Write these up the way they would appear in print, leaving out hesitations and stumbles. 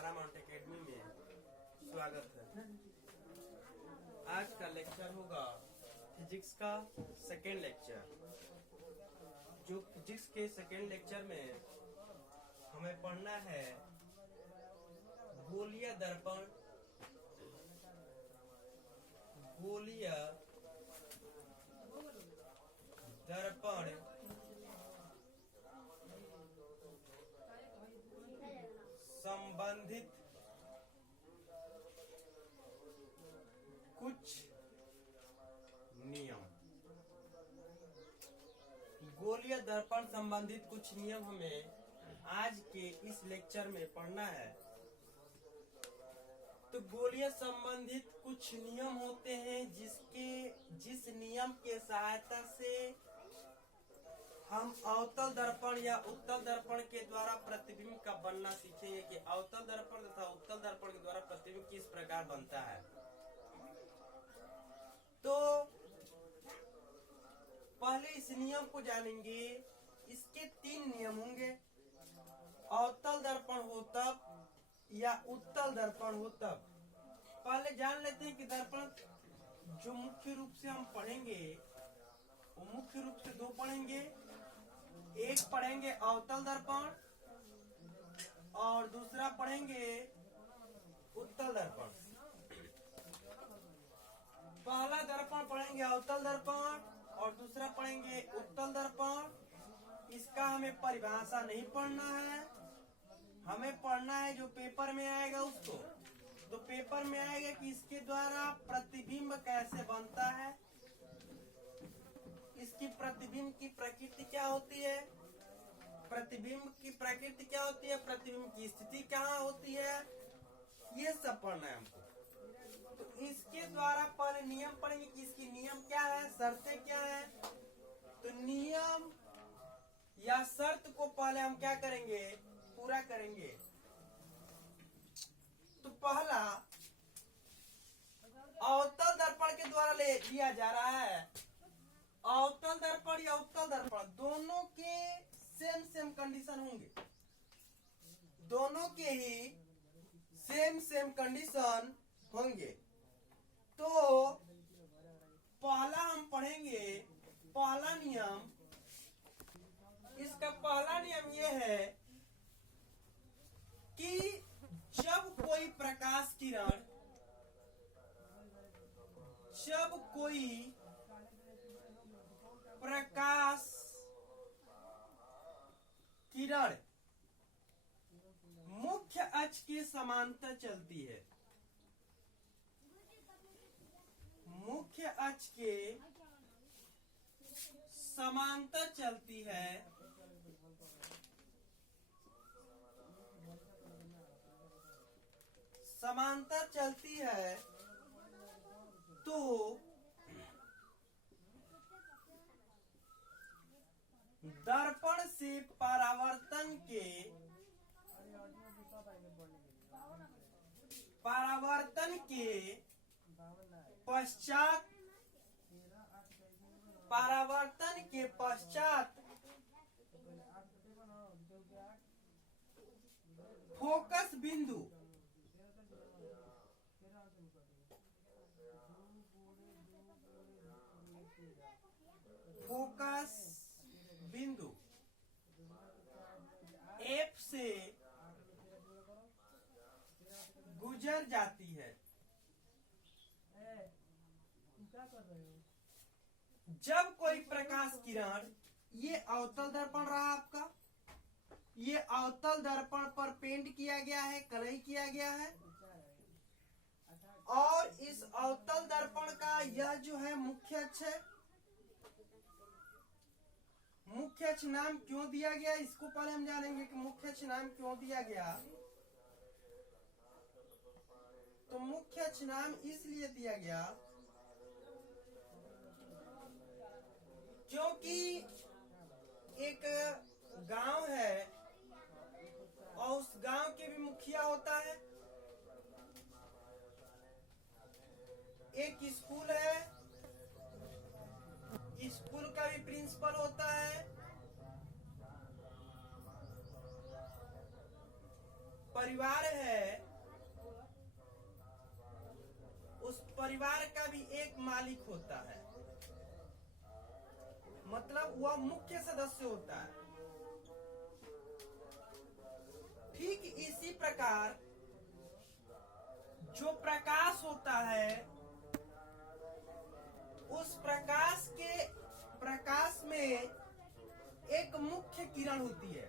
Paramount academy में स्वागत है। आज का लेक्चर होगा फिजिक्स का सेकेंड लेक्चर। जो फिजिक्स के सेकेंड लेक्चर में हमें पढ़ना है गोलीय दर्पण, गोलीय दर्पण संबंधित कुछ नियम। गोलीय दर्पण संबंधित कुछ नियम हमें आज के इस लेक्चर में पढ़ना है। तो गोलीय संबंधित कुछ नियम होते हैं जिस नियम के सहायता से हम अवतल दर्पण या उत्तल दर्पण के द्वारा प्रतिबिंब का बनना सीखेंगे कि अवतल दर्पण तथा उत्तल दर्पण के द्वारा प्रतिबिंब किस प्रकार बनता है। तो पहले इस नियम को जानेंगे। इसके 3 नियम होंगे। अवतल दर्पण हो तब या उत्तल दर्पण हो तब। पहले जान लेते हैं कि दर्पण जो मुख्य रूप से हम पढ़ेंगे वो मुख्य रूप से 2 पढ़ेंगे। एक पढ़ेंगे अवतल दर्पण और दूसरा पढ़ेंगे उत्तल दर्पण। पहला दर्पण पढ़ेंगे अवतल दर्पण और दूसरा पढ़ेंगे उत्तल दर्पण। इसका हमें परिभाषा नहीं पढ़ना है, हमें पढ़ना है जो पेपर में आएगा उसको। तो पेपर में आएगा कि इसके द्वारा प्रतिबिंब कैसे बनता है, इसकी प्रतिबिंब की प्रकृति क्या होती है, प्रतिबिंब की प्रकृति क्या होती है, प्रतिबिंब की स्थिति कहाँ होती है, ये सब पढ़ना है हमको। तो इसके द्वारा पहले नियम पढ़ेंगे कि इसकी नियम क्या है, शर्तें क्या है। तो नियम या शर्त को पहले हम क्या करेंगे, पूरा करेंगे। तो पहला अवतल दर्पण के द्वारा ले लिया जा रहा है। अवतल दर्पण या उत्तल दर्पण दोनों के सेम कंडीशन होंगे, दोनों के ही सेम कंडीशन होंगे। तो पहला हम पढ़ेंगे, पहला नियम, इसका पहला नियम यह है कि जब कोई प्रकाश किरण, जब कोई प्रकाश किरण मुख्य अक्ष के समांतर चलती है, मुख्य अक्ष के समांतर चलती है, समांतर चलती है, तो दर्पण से परावर्तन के पश्चात फोकस बिंदु F से गुजर जाती है। जब कोई प्रकाश किरण, ये अवतल दर्पण रहा आपका, ये अवतल दर्पण पर पेंट किया गया है, कलई किया गया है। और इस अवतल दर्पण का यह जो है मुख्य अक्ष है। मुख्य अक्ष नाम क्यों दिया गया, इसको पहले हम जानेंगे कि मुख्य अक्ष नाम क्यों दिया गया। तो मुख्य अक्ष नाम इसलिए दिया गया क्योंकि एक गांव है और उस गांव के भी मुखिया होता है, एक स्कूल है, स्कूल का भी प्रिंसिपल होता है, परिवार है, उस परिवार का भी एक मालिक होता है, मतलब वह मुख्य सदस्य होता है। ठीक इसी प्रकार जो प्रकाश होता है, उस प्रकाश में एक मुख्य किरण होती है,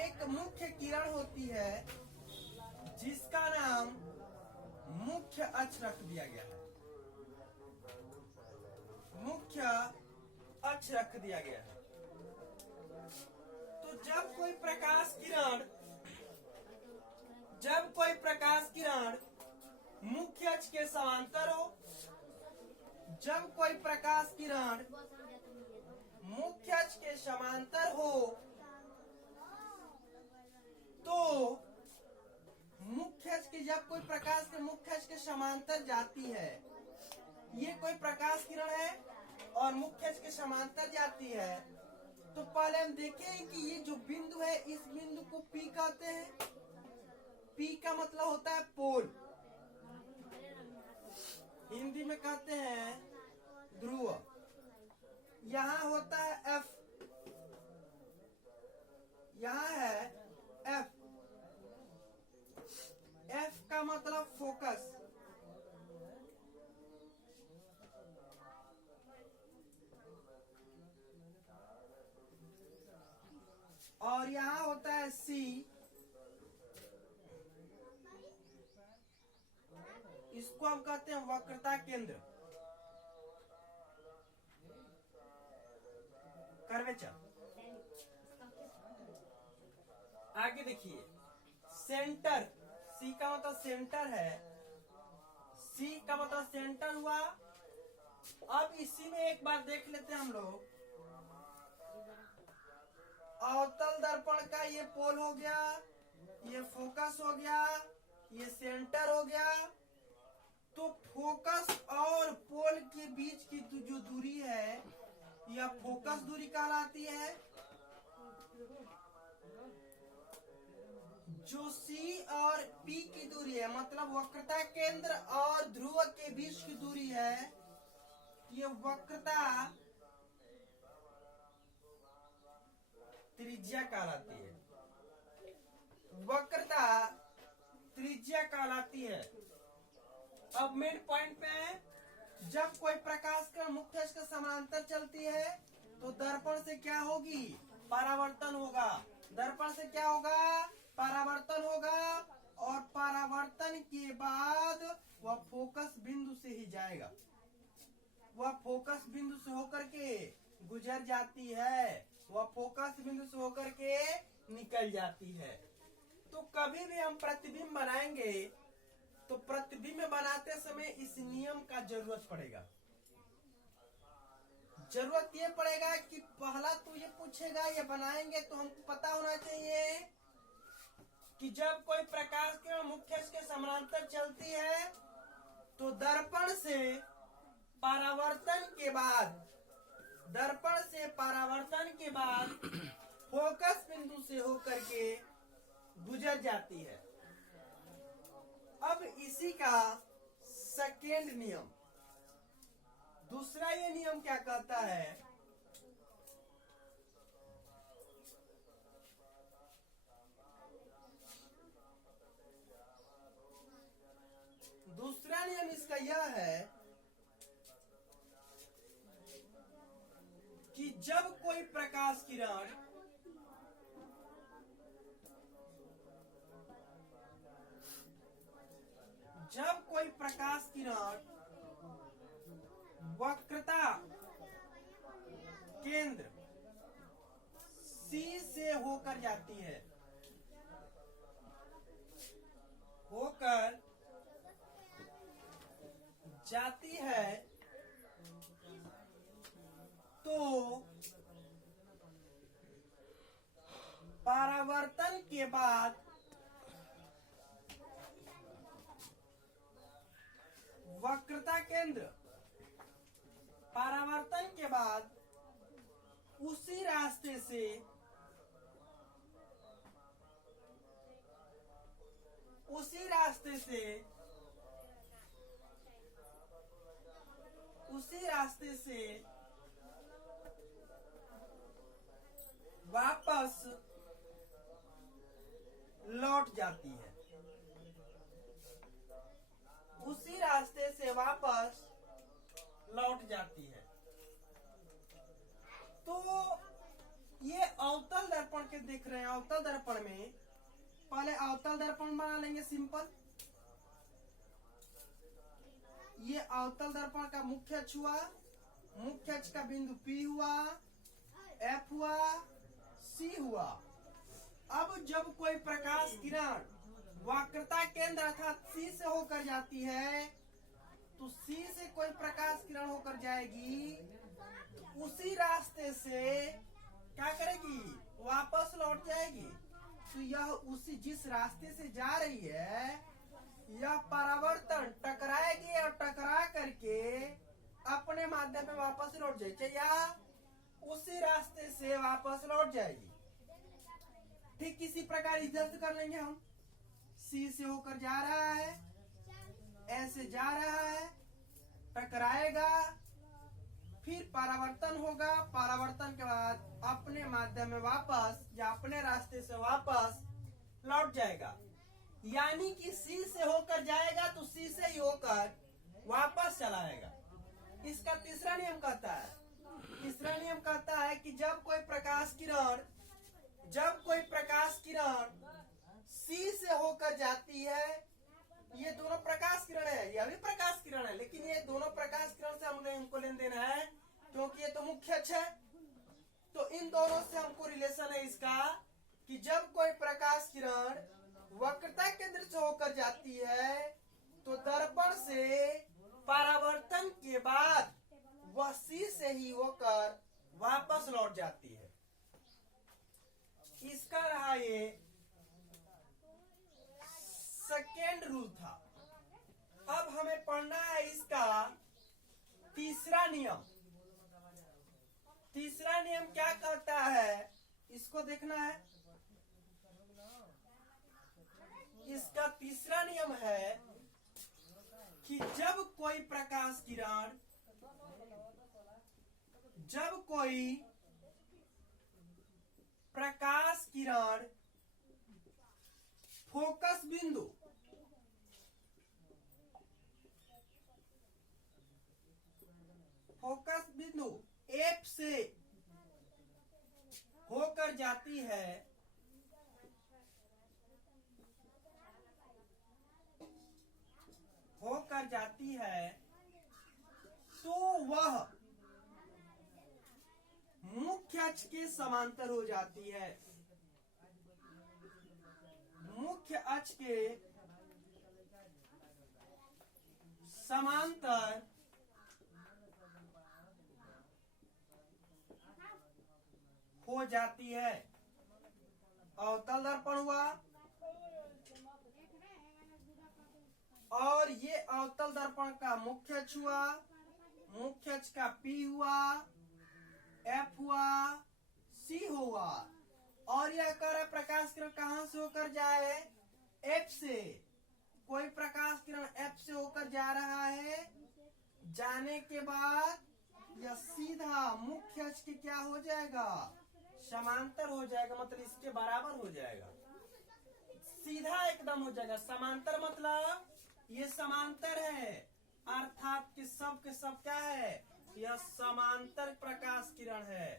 एक मुख्य किरण होती है जिसका नाम मुख्य अक्ष रख दिया गया है, मुख्य अक्ष रख दिया गया है। तो जब कोई प्रकाश किरण मुख्य अक्ष के समांतर हो, जब कोई प्रकाश किरण मुख्य अक्ष के समांतर हो, तो जब कोई प्रकाश के मुख्य अक्ष के समांतर जाती है, ये कोई प्रकाश किरण है और मुख्य अक्ष के समांतर जाती है, तो पहले हम देखें कि ये जो बिंदु है, इस बिंदु को P कहते हैं। P का मतलब होता है पोल, हिंदी में कहते हैं ध्रुव। यहाँ होता है F, यहाँ है F, F का मतलब फोकस, और यहाँ होता है C, इसको हम कहते हैं वक्रता केंद्र, कर्वेचर। आगे देखिए सेंटर, C का मतलब सेंटर है, C का मतलब सेंटर हुआ। अब इसी में एक बार देख लेते हैं हम लोग, अवतल दर्पण का ये पोल हो गया, ये फोकस हो गया, ये सेंटर हो गया। तो फोकस और पोल के बीच की जो दूरी है, यह फोकस दूरी कहलाती है। जो C और P की दूरी है, मतलब वक्रता केंद्र और ध्रुव के बीच की दूरी है, ये वक्रता त्रिज्या कहलाती है, वक्रता त्रिज्या कहलाती है। अब मेन पॉइंट पे है, जब कोई प्रकाश का मुख्य अक्ष के समांतर चलती है, तो दर्पण से क्या होगी? परावर्तन होगा। दर्पण से क्या होगा? परावर्तन होगा, और परावर्तन के बाद वह फोकस बिंदु से ही जाएगा, वह फोकस बिंदु से होकर के गुजर जाती है, वह फोकस बिंदु से होकर के निकल जाती है। तो कभी भी हम प्रतिबिंब बनाएंगे, तो प्रतिबिंब बनाते समय इस नियम का जरूरत पड़ेगा। जरूरत ये पड़ेगा कि पहला तो ये पूछेगा, ये बनाएंगे तो हमको पता होना चाहिए कि जब कोई प्रकाश के मुख्य अक्ष के समांतर चलती है, तो दर्पण से परावर्तन के बाद, दर्पण से परावर्तन के बाद फोकस बिंदु से होकर के गुजर जाती है। अब इसी का सेकेंड नियम, दूसरा ये नियम क्या कहता है? दूसरा नियम इसका यह है कि जब कोई प्रकाश किरण वक्रता केंद्र C से होकर जाती है, तो परावर्तन के बाद वक्रता केंद्र, परावर्तन के बाद उसी रास्ते से उसी रास्ते से वापस लौट जाती है, उसी रास्ते से वापस लौट जाती है। तो ये अवतल दर्पण के देख रहे हैं। अवतल दर्पण में पहले अवतल दर्पण बना लेंगे सिंपल। ये अवतल दर्पण का मुख्य अक्ष हुआ, मुख्य अक्ष का बिंदु P हुआ, F हुआ, C हुआ। अब जब कोई प्रकाश किरण वक्रता केंद्र अर्थात C से होकर जाती है, तो C से कोई प्रकाश किरण होकर जाएगी, उसी रास्ते से क्या करेगी, वापस लौट जाएगी। तो यह उसी जिस रास्ते से जा रही है, यह परावर्तन टकराएगी और टकरा करके अपने माध्यम में वापस लौट जाएगी, या उसी रास्ते से वापस लौट जाएगी। ठीक इसी प्रकार इधर से कर लेंगे हम। C से होकर जा रहा है, ऐसे जा रहा है, टकराएगा, फिर परावर्तन होगा, परावर्तन के बाद अपने माध्यम में वापस या अपने रास्ते से वापस लौट जाएगा। यानी कि C से होकर जाएगा तो C से ही होकर वापस चला आएगा। इसका तीसरा नियम कहता है कि जब कोई प्रकाश किरण C से होकर जाती है, ये दोनों प्रकाश किरण है, यह भी प्रकाश किरण है, लेकिन ये दोनों प्रकाश किरण से हमको लेन देन है क्योंकि ये तो मुख्य अक्ष है। तो इन दोनों से हमको रिलेशन है इसका कि जब कोई प्रकाश किरण वक्रता केंद्र से होकर जाती है, तो दर्पण से परावर्तन के बाद वह C से ही होकर वापस लौट जाती है। इसका रहा ये सेकेंड रूल था। अब हमें पढ़ना है इसका तीसरा नियम। तीसरा नियम क्या कहता है, इसको देखना है। इसका तीसरा नियम है कि जब कोई प्रकाश किरण फोकस बिंदु F से होकर जाती है, तो वह मुख्य अक्ष के समांतर हो जाती है। मुख्य अक्ष के समांतर हो जाती है। अवतल दर्पण हुआ, और ये अवतल दर्पण का मुख्य अक्ष हुआ, मुख्य अक्ष का P हुआ, F हुआ, C हुआ, और यह कह रहा प्रकाश किरण कहां से होकर जाए, F से। कोई प्रकाश किरण F से होकर जा रहा है, जाने के बाद यह सीधा मुख्य अक्ष के क्या हो जाएगा, समांतर हो जाएगा, मतलब इसके बराबर हो जाएगा, सीधा एकदम हो जाएगा। समांतर मतलब ये समांतर है, अर्थात कि सब के सब क्या है, यह समांतर प्रकाश किरण है।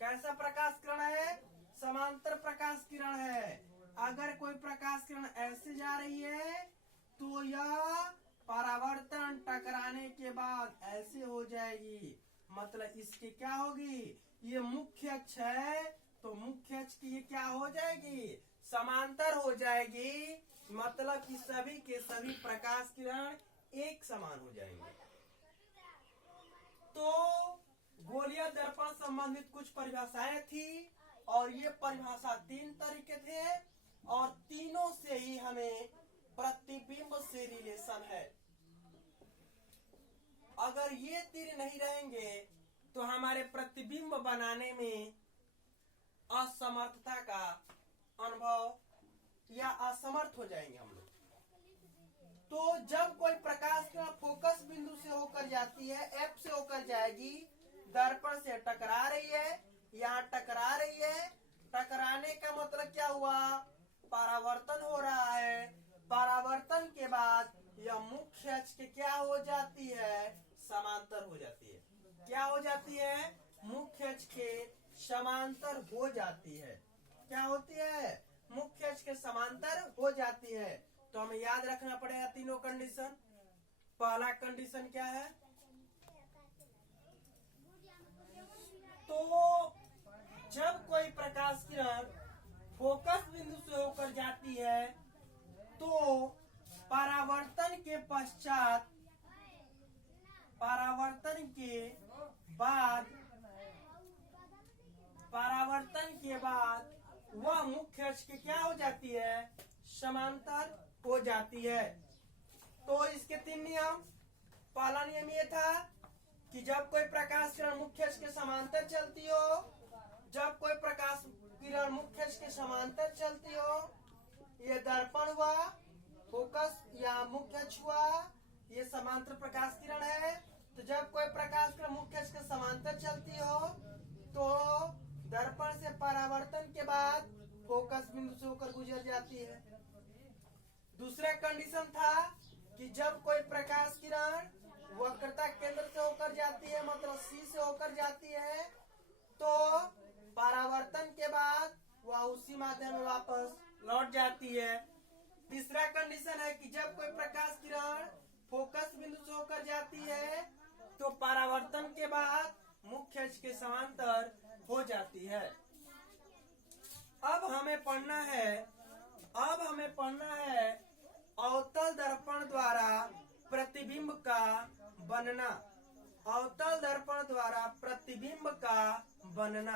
कैसा प्रकाश किरण है, समांतर प्रकाश किरण है। अगर कोई प्रकाश किरण ऐसे जा रही है तो यह परावर्तन टकराने के बाद ऐसे हो जाएगी, मतलब इसकी क्या होगी, ये मुख्य अक्ष है तो मुख्य अक्ष की ये क्या हो जाएगी, समांतर हो जाएगी, मतलब कि सभी के सभी प्रकाश किरण एक समान हो जाएंगे। तो गोलीय दर्पण संबंधित कुछ परिभाषाएं थी, और ये परिभाषा 3 तरीके थे, और तीनों से ही हमें प्रतिबिंब से रिलेशन है। अगर ये तीन नहीं रहेंगे तो हमारे प्रतिबिंब बनाने में असमर्थता का अनुभव या असमर्थ हो जाएंगे हम लोग। तो जब कोई प्रकाश किरण फोकस बिंदु से होकर जाती है, एफ से होकर जाएगी, दर्पण से टकरा रही है, यहाँ टकरा रही है। टकराने का मतलब क्या हुआ? परावर्तन हो रहा है। परावर्तन के बाद यह मुख्य अक्ष के क्या हो जाती है? समांतर हो जाती है। क्या हो जाती है? मुख्य अक्ष के समांतर हो जाती है। क्या होती है? मुख्य अक्ष के समांतर हो जाती है। तो हमें याद रखना पड़ेगा तीनों कंडीशन। पहला कंडीशन क्या है? तो जब कोई प्रकाश किरण फोकस बिंदु से होकर जाती है तो परावर्तन के पश्चात, परावर्तन के बाद वह मुख्य अक्ष के क्या हो जाती है? समांतर हो जाती है। तो इसके तीन नियम। पहला नियम ये था कि जब कोई प्रकाश किरण मुख्य अक्ष के समांतर चलती हो, जब कोई प्रकाश किरण मुख्य अक्ष के समांतर चलती हो, ये दर्पण हुआ, फोकस या मुख्य अक्ष हुआ, ये समांतर प्रकाश किरण है। तो जब कोई प्रकाश किरण मुख्य अक्ष के समांतर चलती हो तो दर्पण से परावर्तन के बाद फोकस बिंदु से होकर गुजर जाती है। दूसरा कंडीशन था कि जब कोई प्रकाश किरण वक्रता केंद्र से होकर जाती है, मतलब सी से होकर जाती है, तो परावर्तन के बाद वह उसी माध्यम में वापस लौट जाती है। तीसरा कंडीशन है कि जब कोई प्रकाश किरण फोकस बिंदु से होकर जाती है तो परावर्तन के बाद मुख्य अक्ष के समांतर हो जाती है। अब हमें पढ़ना है अवतल दर्पण द्वारा प्रतिबिंब का बनना। अवतल दर्पण द्वारा प्रतिबिंब का बनना।